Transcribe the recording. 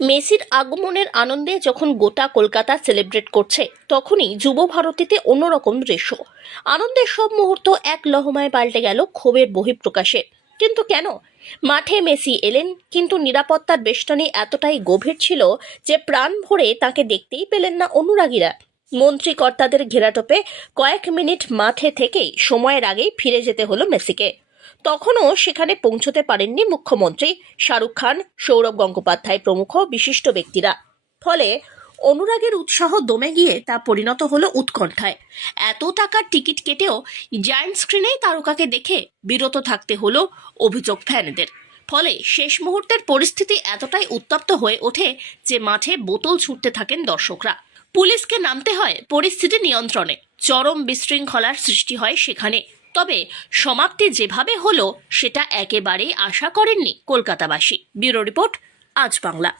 মেসির আগমনের আনন্দে যখন গোটা কলকাতা সেলিব্রেট করছে, তখনই যুব ভারতীতে অন্যরকম দৃশ্য। আনন্দের সব মুহূর্ত এক লহমায় পাল্টে গেল ক্ষোভের বহিঃপ্রকাশে। কিন্তু কেন? মাঠে মেসি এলেন, কিন্তু নিরাপত্তার বেষ্টনী এতটাই গভীর ছিল যে প্রাণ ভরে তাকে দেখতেই পেলেন না অনুরাগীরা। মন্ত্রী কর্তাদের ঘেরাটোপে কয়েক মিনিট মাঠে থেকেই সময়ের আগেই ফিরে যেতে হলো মেসিকে। তখনও সেখানে পৌঁছতে পারেননি মুখ্যমন্ত্রী, শাহরুখ খান, সৌরভ গঙ্গোপাধ্যায় প্রমুখ বিশিষ্ট ব্যক্তিরা। ফলে অনুরাগের উৎসাহ দমে গিয়ে তা পরিণত হলো উৎকণ্ঠায়। এত টাকার টিকিট কেটেও জায়ান্ট স্ক্রিনেই তারকাকে দেখে বিরত থাকতে হলো অভিযোগ ফ্যানদের। ফলে শেষ মুহূর্তের পরিস্থিতি এতটাই উত্তপ্ত হয়ে ওঠে যে মাঠে বোতল ছুঁড়তে থাকেন দর্শকরা। পুলিশকে নামতে হয় পরিস্থিতি নিয়ন্ত্রণে। চরম বিশৃঙ্খলার সৃষ্টি হয় সেখানে। তবে সমাপ্তি যেভাবে হলো সেটা একেবারেই আশা করেননি কলকাতাবাসী। ব্যুরো রিপোর্ট, আজ বাংলা।